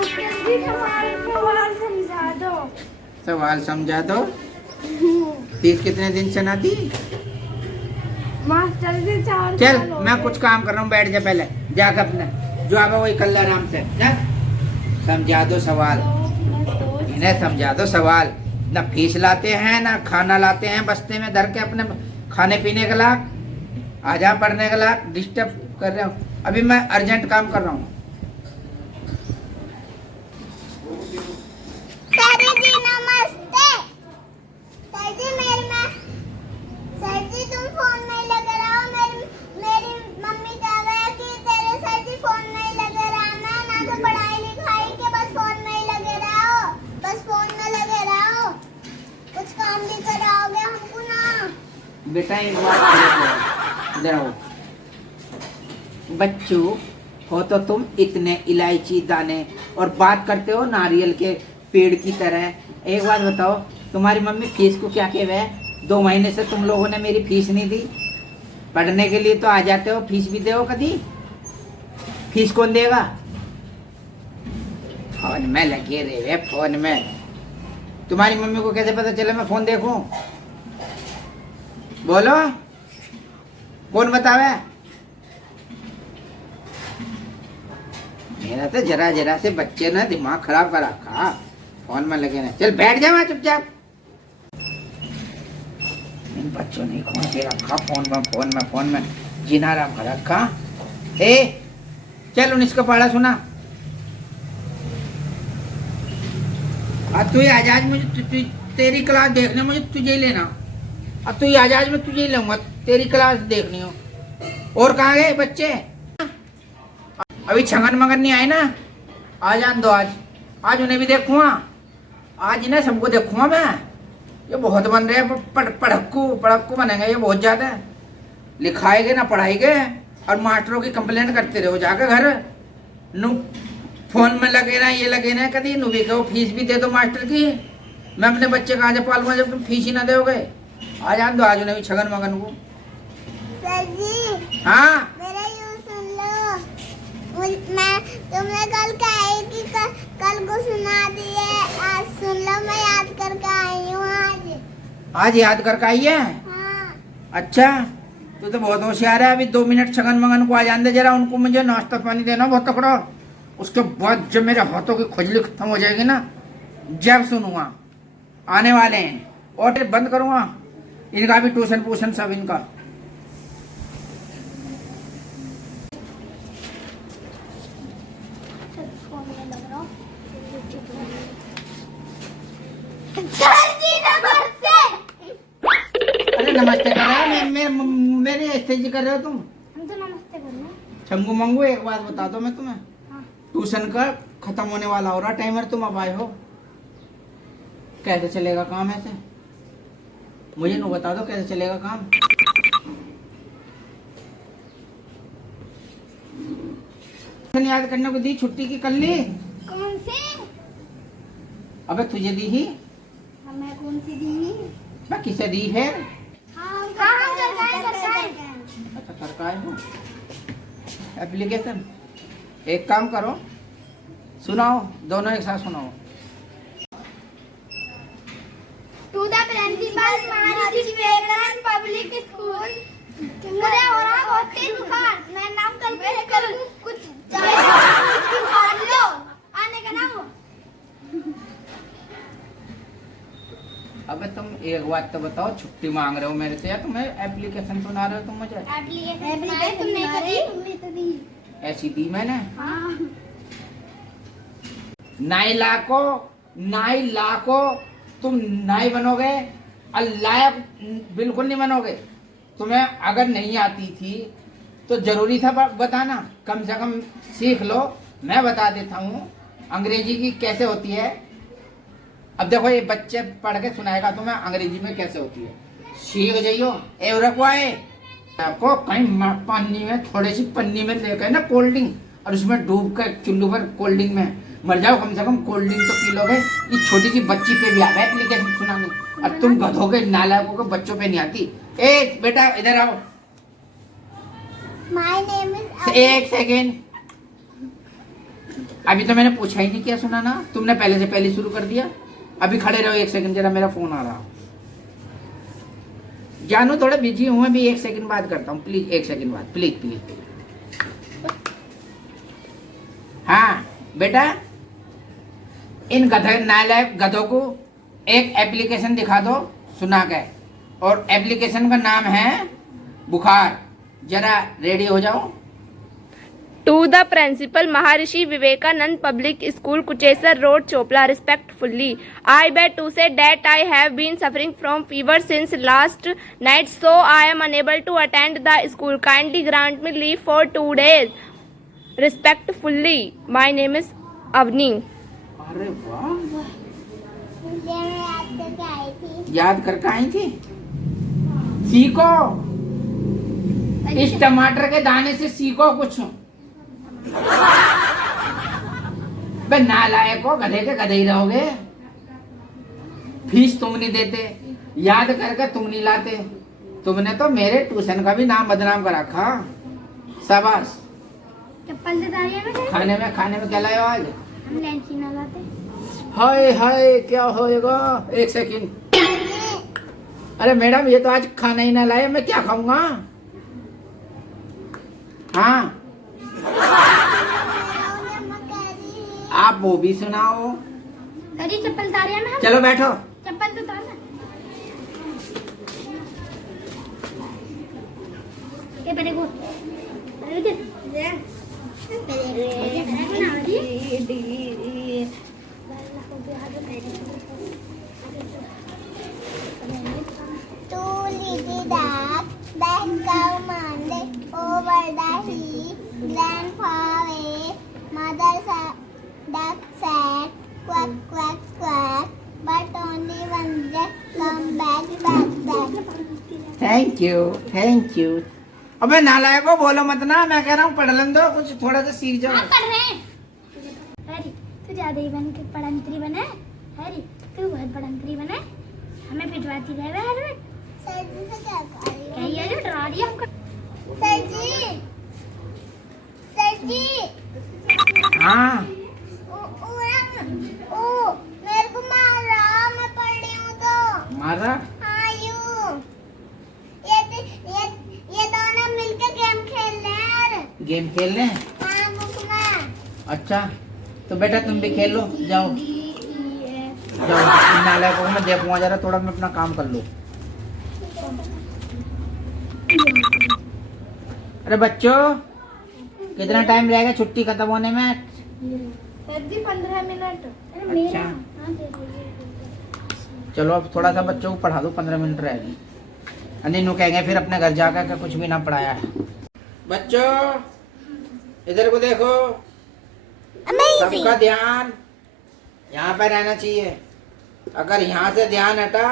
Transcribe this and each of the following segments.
Master जी सवाल समझा दो। सवाल समझा दो। फीस कितने दिन से ना दी? मास्टर जी 4 चल साल हो मैं गए। कुछ काम कर रहा हूँ, बैठ जा पहले जाकर अपने जो आवे वही कर ले आराम से जा। समझा दो सवाल, 2 + 2 इन्हें समझा दो सवाल। ना फीस लाते हैं ना खाना लाते हैं बस्ते में धर के अपने खाने पीने का लाख, आ जा पढ़ने का लाख, डिस्टर्ब कर रहे हो। अभी मैं अर्जेंट काम कर रहा हूँ। सर जी नमस्ते। सर जी सर जी तुम फोन में लगे रहो। मेरी मम्मी कह रहे कि तेरे सर जी फोन में ही लगे रहना, ना तो पढ़ाई लिखाई के, बस फोन में ही लगे रहो, बस फोन में लगे रहो, कुछ काम भी कराओगे हमको ना। बेटा एक बात इधर आओ। बच्चों हो तो तुम इतने इलायची दाने और बात करते हो नारियल के पेड़ की तरह। एक बात बताओ, तुम्हारी मम्मी फीस को क्या कहे है? 2 महीने से तुम लोगों ने मेरी फीस नहीं दी। पढ़ने के लिए तो आ जाते हो, फीस भी दो कभी। फीस कौन देगा? फोन में लगे रहे फोन में। तुम्हारी मम्मी को कैसे पता चले मैं फोन देखूं? बोलो, कौन बतावे? मेरा तो जरा जरा से बच्चे ने दिमाग खराब कर रखा, फोन में लगे ना। चल बैठ जा, मैं चुपचाप। इन बच्चों ने कौन के रखा फोन में जीना राम कर रखा। ए चल 19 का पढ़ा सुना। अब तू आजाद मुझे तेरी क्लास देखने मुझे तुझे ही लेना। अब तू आजाद में तुझे ही लूंगा, तेरी क्लास देखनी हो। और कहाँ गए बच्चे? अभी छंगन मंगन नहीं आए ना? आ जान दो आज उन्हें भी देखूंगा। आज इन्हें सबको देखूंगा मैं। ये बहुत बन रहे हैं, पढ़क्कू बनेंगे ये बहुत ज्यादा। लिखाएंगे ना पढ़ाएंगे और मास्टरों की कंप्लेंट करते रहो जाकर घर। नु फोन में लगे ना, ये लगे ना, कभी नु भी कहो फीस भी दे दो मास्टर की। मैं अपने बच्चे कहाँ से पालूंगा जब तुम फीस ही ना दोगे? आ जान दो आज उन्हें भी छगन मगन को। सर जी हाँ मेरा यूं सुन लो। मैं तुमने कल कहा कि कल को सुना दिए, आज सुन लो, मैं याद करके आई हूँ आज याद करके आई है। हाँ। अच्छा तो बहुत होशियार है। अभी 2 मिनट छगन मंगन को आ जान दे जरा। उनको मुझे नाश्ता पानी देना बहुत तकड़ा। उसके बाद जब मेरे हाथों की खुजली खत्म हो जाएगी ना, जब सुनूंगा आने वाले हैं और बंद करूंगा इनका भी ट्यूशन पूशन सब इनका। सर जी नमस्ते। अरे नमस्ते कर रहा है मेरे स्टेज कर रहे हो तुम? हम तो नमस्ते बोल रहे हैं। शंभू मंगू एक बात बता दो मैं तुम्हें। हाँ। ट्यूशन का खत्म होने वाला हो रहा टाइमर, तुम अब आए हो। कैसे चलेगा काम ऐसे? मुझे नो बता दो कैसे चलेगा काम। याद करने को दी छुट्टी की कर ली? कौन सी? अबे तुझे दी ही? हमें कौन सी दी? मैं किसे दी है? हाँ करता है। अच्छा करके आए हो एप्लीकेशन। एक काम करो, सुनाओ, दोनों एक साथ सुनाओ। To the principal Maharaj Vivekananda public school. मुझे हो रहा बहुत तेज बुखार। मैं नाम कल पे कर कुछ बुखार लो आने का नाम। अबे तुम एक बात तो बताओ, छुट्टी मांग रहे हो मेरे से या तुम्हें एप्लीकेशन सुना रहे हो तुम मुझे? एप्लीकेशन तुमने तो दी। ऐसी दी मैंने? हाँ। नाई लाखो तुम नाई बनोगे और लायक बिल्कुल नहीं बनोगे। तुम्हें अगर नहीं आती थी तो जरूरी था बताना, कम से कम सीख लो। मैं बता देता हूँ अंग्रेजी की कैसे होती है। अब देखो ये बच्चे पढ़ के सुनाएगा तुम्हें अंग्रेजी में कैसे होती है, सीख जाइयो। ए रखवाए आपको कहीं पानी में थोड़ी सी पन्नी में लेकर ना कोल्ड ड्रिंक, और उसमें डूब कर चुल्लू पर कोल्ड ड्रिंक में मर जाओ, कम से कम कोल्ड ड्रिंक तो पी लोगे। ये छोटी सी बच्ची पे भी आ गया एप्लीकेशन सुनाने, और तुम गधों के नालायकों के बच्चों पे नहीं आती। ए बेटा इधर आओ। माय नेम इज एक सेकेंड, अभी तो मैंने पूछा ही नहीं, क्या सुना ना, तुमने पहले से पहले शुरू कर दिया। अभी खड़े रहो 1 सेकंड, जरा मेरा फोन आ रहा। जानू थोड़ा बिजी हूँ, अभी 1 सेकंड बात करता हूँ, प्लीज 1 सेकंड बाद, प्लीज प्लीज। हाँ बेटा, इन नालायक गधों को एक एप्लीकेशन दिखा दो सुना के, और एप्लीकेशन का नाम है बुखार। जरा रेडी हो जाओ। To the principal, Maharishi Vivekanand Public School, Kuchesar Road, Chopla, respectfully, I beg to say that I have been suffering from fever since last night, so I am unable to attend the school. Kindly grant me leave for 2 days. Respectfully, my name is Avni. अरे वाह, मुझे याद करके आई थी। याद करके आई थी। सीखो, इस टमाटर के दाने से सीखो कुछ। बे नालायक हो, गधे के गधे ही रहोगे। फीस तुम नहीं देते, याद करके तुम नहीं लाते। तुमने तो मेरे ट्यूशन का भी नाम बदनाम कर रखा। शाबाश। चप्पल से दारिया में खाने में क्या लाए हो आज? हम लंच ना लाते। हाय हाय, क्या होएगा? 1 सेकंड। अरे मैडम, ये तो आज खाना ही ना लाए, मैं क्या खाऊंगा? हाँ, आप वो भी सुनाओ। सर चप्पल उतारिया में हम। चलो बैठो। चप्पल तो उतारना। ये मेरे को Two little ducks that come over the hill, ran far away. Mother duck said, quack, quack, quack, but only one duck come back. Thank you. अबे नालायको, बोलो मत ना, मैं कह रहा हूँ पढ़ लें दो कुछ, थोड़ा सा सीख जाओ। हम पढ़ रहे हैं। हैरी, तू ज्यादा ही बन के पढ़ंतरी बना। हैरी, तू बहुत पढ़ंतरी बना। हमें पिटवाती रहे हर वक्त। सर जी से क्या कर रही हो? क्या ये जो डरा रही है हमको? सर जी। हाँ, ओ मेरे को मार रहा, मैं पढ़ रही हूँ तो। मारा? हाँ यूं। ये दोनों मिलकर गेम खेल रहे हैं यार। गेम खेल रहे हैं? हाँ बुक में। अच्छा, तो बेटा तुम भी खेल लो, जाओ जाओ। नालायकों को मैं देखूंगा, जरा थोड़ा मैं अपना काम कर लूँ। अरे बच्चों, कितना टाइम रहेगा छुट्टी खत्म होने में? 15 मिनट। अच्छा, चलो अब थोड़ा सा बच्चों को पढ़ा दो, 15 मिनट रहेगी। अनिनू कहेंगे फिर अपने घर जाकर के कुछ भी ना पढ़ाया है। बच्चों इधर को देखो, सबका ध्यान यहाँ पर रहना चाहिए। अगर यहाँ से ध्यान हटा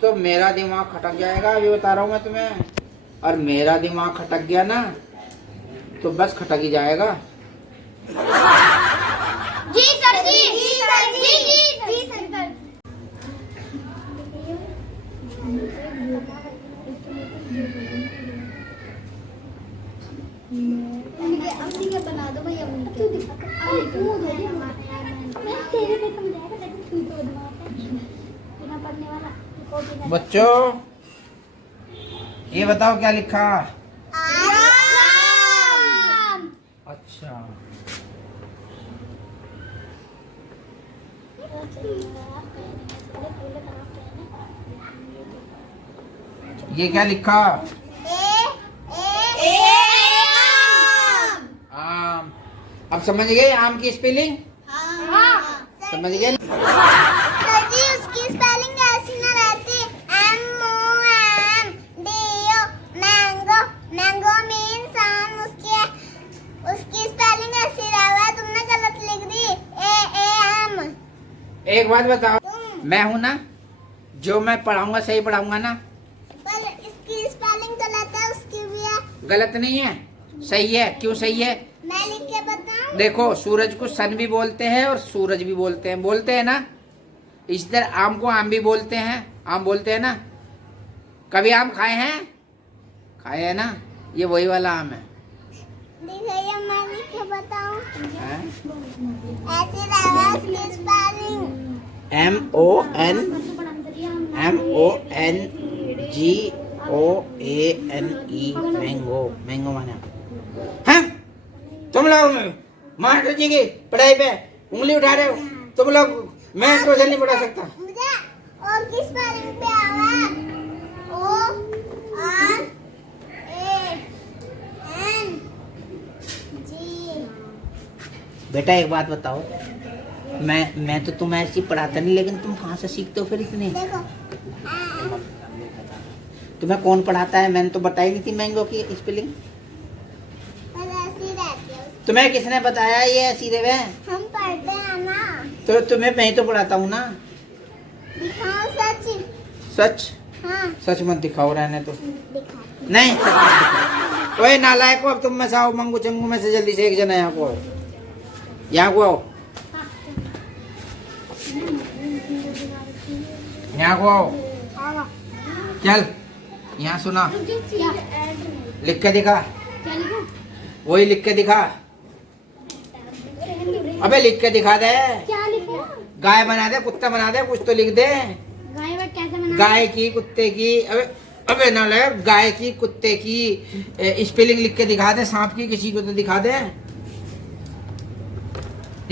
तो मेरा दिमाग खटक जाएगा, अभी बता रहा हूँ मैं तुम्हें। और मेरा दिमाग खटक गया ना तो बस खटक ही जाएगा। जी सर जी। जी सर जी। जी सर। बना दो भैया। तू तेरे पे कम जाएगा, लेकिन तू तो बिना पढ़ने वाला। बच्चों ये बताओ क्या लिखा? अच्छा, ये क्या लिखा? आम। अब समझ गए आम की स्पेलिंग? समझ गए? सर जी उसकी स्पेलिंग ऐसी ना रहती। MOMDO mango. मैंगो मीन्स आम। उसकी स्पेलिंग ऐसी रहा, तुमने गलत लिख दी। AM। एक बात बताओ, मैं हूं ना, जो मैं पढ़ाऊंगा सही पढ़ाऊंगा ना? पर इसकी स्पेलिंग गलत है, उसकी भी है। गलत नहीं है, सही है। क्यों सही है? मैं लिख के बताऊं? देखो, सूरज को सन भी बोलते हैं और सूरज भी बोलते हैं ना। इस तरह आम को आम भी बोलते हैं, आम बोलते हैं ना। कभी आम खाए हैं? खाए हैं ना, ये वही वाला आम है। दिखाइए, मैं लिख के बताऊं? हैं? ऐसी आवाज की स्पेलिंग MONGOANE मैंगो मैंगो माने हैं? तुम लोग मास्टर जी की पढ़ाई पे उंगली उठा रहे हो तुम लोग। मैं ट्यूशन नहीं पढ़ा सकता। मुझे और की स्पेलिंग पे आवाज O R A N G। बेटा एक बात बताओ, मैं तो तुम्हें ऐसी पढ़ाता नहीं, लेकिन तुम कहाँ से सीखते हो फिर इतने? देखो तुम्हें कौन पढ़ाता है? मैंने तो बताई नहीं थी मैंगो की स्पेलिंग। ऐसी रहती है। तुम्हें किसने बताया ये ऐसी रेवे? हम पढ़ते हैं ना। तो तुम्हें मैं ही तो पढ़ाता हूँ ना। दिखाओ सच। सच? हाँ सच मत दिखाओ, रहने तो दिखा। नहीं सच मत दिखाओ। ओए नालायक को, अब तुम में से आओ, मंगू चंगू में से जल्दी से एक जना यहाँ को आओ, यहाँ को आओ, यहाँ को आओ। चल यहाँ सुना, लिख के दिखा, वही लिख के दिखा। अबे लिख के दिखा दे। क्या लिखो? गाय बना दे, कुत्ता बना दे, कुछ तो लिख दे। गाय वा कैसे बना? गाय की, कुत्ते की, अबे ना ले, गाय की, कुत्ते की स्पेलिंग लिख के दिखा दे। सांप की किसी को तो दिखा दे।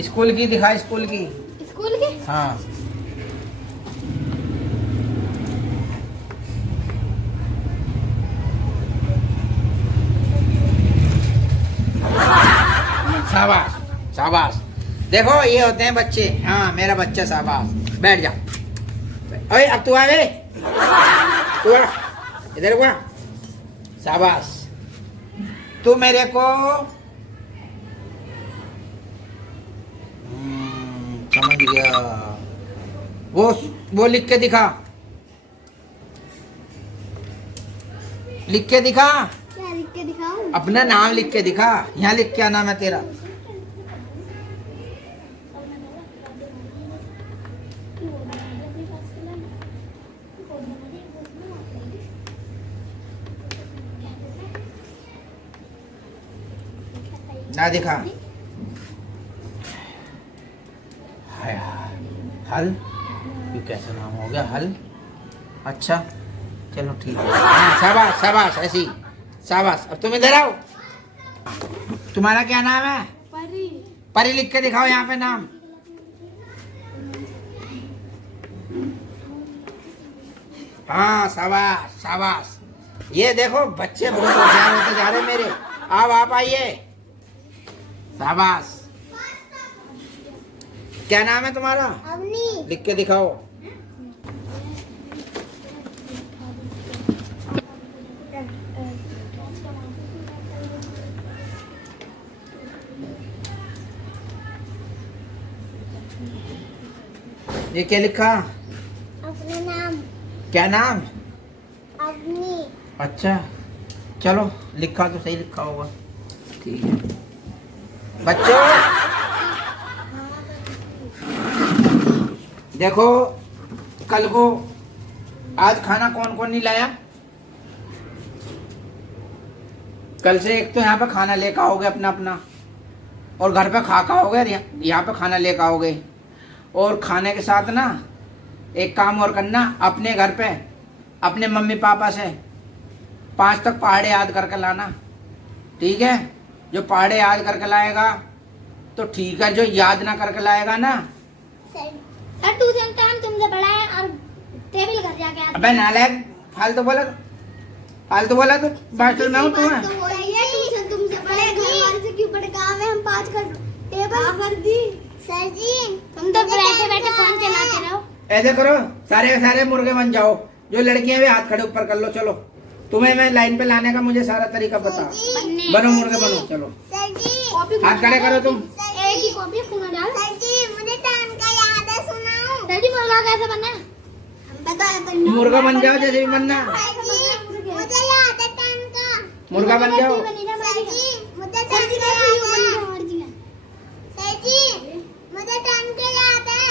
स्कूल की दिखा, स्कूल की। स्कूल के? हाँ शाबाश शाबाश। देखो ये होते हैं बच्चे। हाँ मेरा बच्चा शाबाश। बैठ जा। अरे अब तू आ गए, तू आ, इधर को आ। शाबाश। तू मेरे को समझ गया। वो लिख के दिखा, लिख के दिखा। क्या लिख के दिखाऊं? अपना नाम लिख के दिखा। यहाँ लिख, क्या नाम है तेरा? ना दिखा। हाय हल, ये कैसा नाम हो गया हल? अच्छा चलो ठीक है। हाँ, शाबाश शाबाश, ऐसी शाबाश। अब तुम इधर आओ। तुम्हारा क्या नाम है? परी। परी लिख के दिखाओ यहाँ पे नाम। हाँ शाबाश शाबाश। ये देखो बच्चे बहुत होशियार होते जा रहे मेरे। अब आप आइए। शाबाश। क्या नाम है तुम्हारा? अवनी। लिख के दिखाओ। ये क्या लिखा? अपना नाम। क्या नाम? अवनी। अच्छा चलो, लिखा तो सही लिखा होगा। ठीक है बच्चों, देखो कल को आज खाना कौन कौन नहीं लाया? कल से एक तो यहाँ पे खाना लेकर आओगे अपना अपना, और घर पे खा का आओगे, यहाँ पे खाना लेकर आओगे। और खाने के साथ ना एक काम और करना, अपने घर पे अपने मम्मी पापा से 5 तक पहाड़े याद करके लाना। ठीक है? जो पहाड़े याद करके लाएगा तो ठीक है, जो याद ना करके लाएगा ना। सर ट्यूशन टाइम तुमसे बड़ा है और टेबल घर जाके आता। अबे नालायक, फालतू बोला तो मास्टर मैं हूँ तुम्हें। ट्यूशन तुमसे बड़े, घर वाले से क्यों बड़े? काम है, हम 5 का टेबल कर दी। सर जी तुम तो बैठे बैठे फोन चलाते रहो। ऐसे करो, सारे के सारे मुर्गे बन जाओ। जो लड़कियां भी हाथ खड़े ऊपर कर लो। चलो तुम्हें मैं लाइन पे लाने का मुझे सारा तरीका पता। बनो मुर्गे बनो। चलो सर जी हाथ खड़े करो तुम। एक ही कॉपी खुना डाल। सर जी मुझे टाइम का याद है, सुनाओ। सर जी मुर्गा कैसे बनना है? हम बताए। मुर्गा बन जाओ जैसे भी बनना। सर जी मुझे याद है टाइम का। मुर्गा बन जाओ। सर जी मुझे टाइम का याद है। सर जी मुझे टाइम का याद है,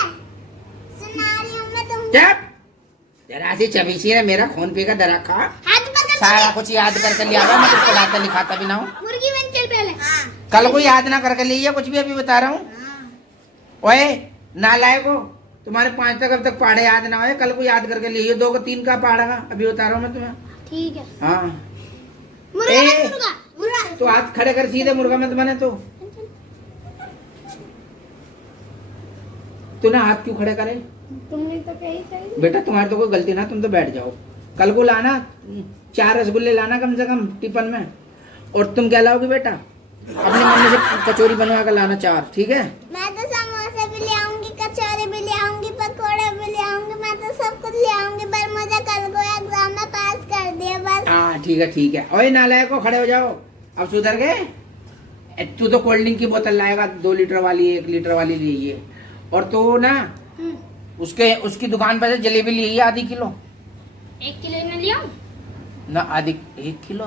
सुना रही हूँ मैं तुम। चुप, जरा सी चबीसी है, मेरा खून पी का डरा खा। हाथ पकड़। सारा कुछ याद करके लिया हुआ, मैं कुछ पढ़ाता लिखाता भी ना हूँ। मुर्गी बन चल पहले। हाँ कल को याद ना करके लीजिए कुछ भी, अभी बता रहा हूँ। ओए नालायक हो, तुम्हारे 5 तक अब तक पहाड़े याद ना हो, कल को याद करके लीजिए। 2 को 3 का पहाड़ेगा, अभी बता रहा हूँ मैं तुम्हें। ठीक है। हाँ मुर्गा ए, मत, मुर्गा मुर्गा। तो हाथ खड़े कर सीधे, मुर्गा मत बने। तो तूने हाथ क्यों खड़े करे? तुमने तो कही सही। बेटा तुम्हारी तो कोई गलती ना, तुम तो बैठ जाओ। कल को लाना 4 रसगुल्ले लाना कम से कम टिफिन में। और तुम क्या लाओगी बेटा? अपनी मम्मी से कचौरी बनवा कर लाना 4, ठीक है? मैं तो समोसे भी ले आऊंगी, कचौरी भी ले आऊंगी, पकोड़े भी ले आऊंगी, मैं तो सब कुछ ले आऊंगी, पर मुझे कल को एग्जाम में पास कर दिया बस। हाँ ठीक है ठीक है। ओए नालायक को, खड़े हो जाओ। अब सुधर गए? तू तो कोल्ड ड्रिंक की बोतल लाएगा 2 लीटर वाली, 1 लीटर वाली लीजिए। और तो ना उसकी दुकान पर से जलेबी ली आधी किलो। 1 किलो में लिया ना आधी 1 किलो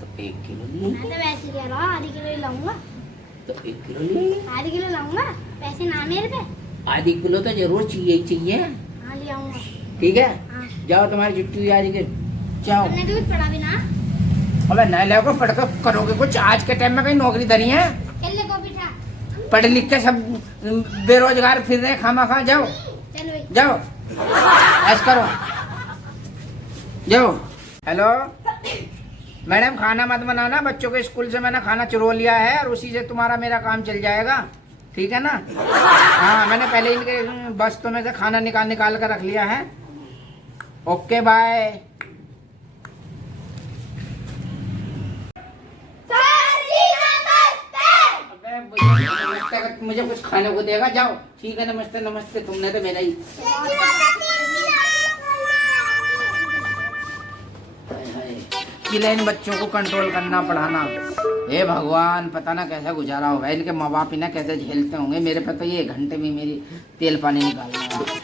तो 1 किलो ली, मैं तो वैसे कह रहा हूँ, आधी किलो ही लाऊंगा। तो 1 किलो ली। आधी किलो लाऊंगा, पैसे ना मेरे पे। आधी किलो तो जरूर चाहिए चाहिए, हाँ ले आऊंगा। ठीक है? हाँ। जाओ तुम्हारी छुट्टी हुई आज के, जाओ। तुमने दूध पड़ा भी ना। अबे नालायक को, पढ़कर करोगे कुछ? आज के टाइम में कहीं नौकरी धरी है? चल ले को बिठा। पढ़ लिख के सब बेरोजगार फिर रहे खामा खा। जाओ चल भाई। जाओ, ऐश करो, जाओ। हेलो मैडम, खाना मत बनाना, बच्चों के स्कूल से मैंने खाना चुरा लिया है और उसी से तुम्हारा मेरा काम चल जाएगा, ठीक है ना? हाँ मैंने पहले इनके बस्तों में से खाना निकाल कर रख लिया है। Okay bye. मुझे कुछ खाने को देगा? जाओ, ठीक है? नमस्ते नमस्ते, तुमने तो मेरा ही। इन बच्चों को कंट्रोल करना पढ़ाना, हे भगवान, पता ना कैसा गुजारा होगा इनके माँ बाप, इन्हें कैसे झेलते होंगे। मेरे पे तो ये 1 घंटे में मेरी तेल पानी निकालना है।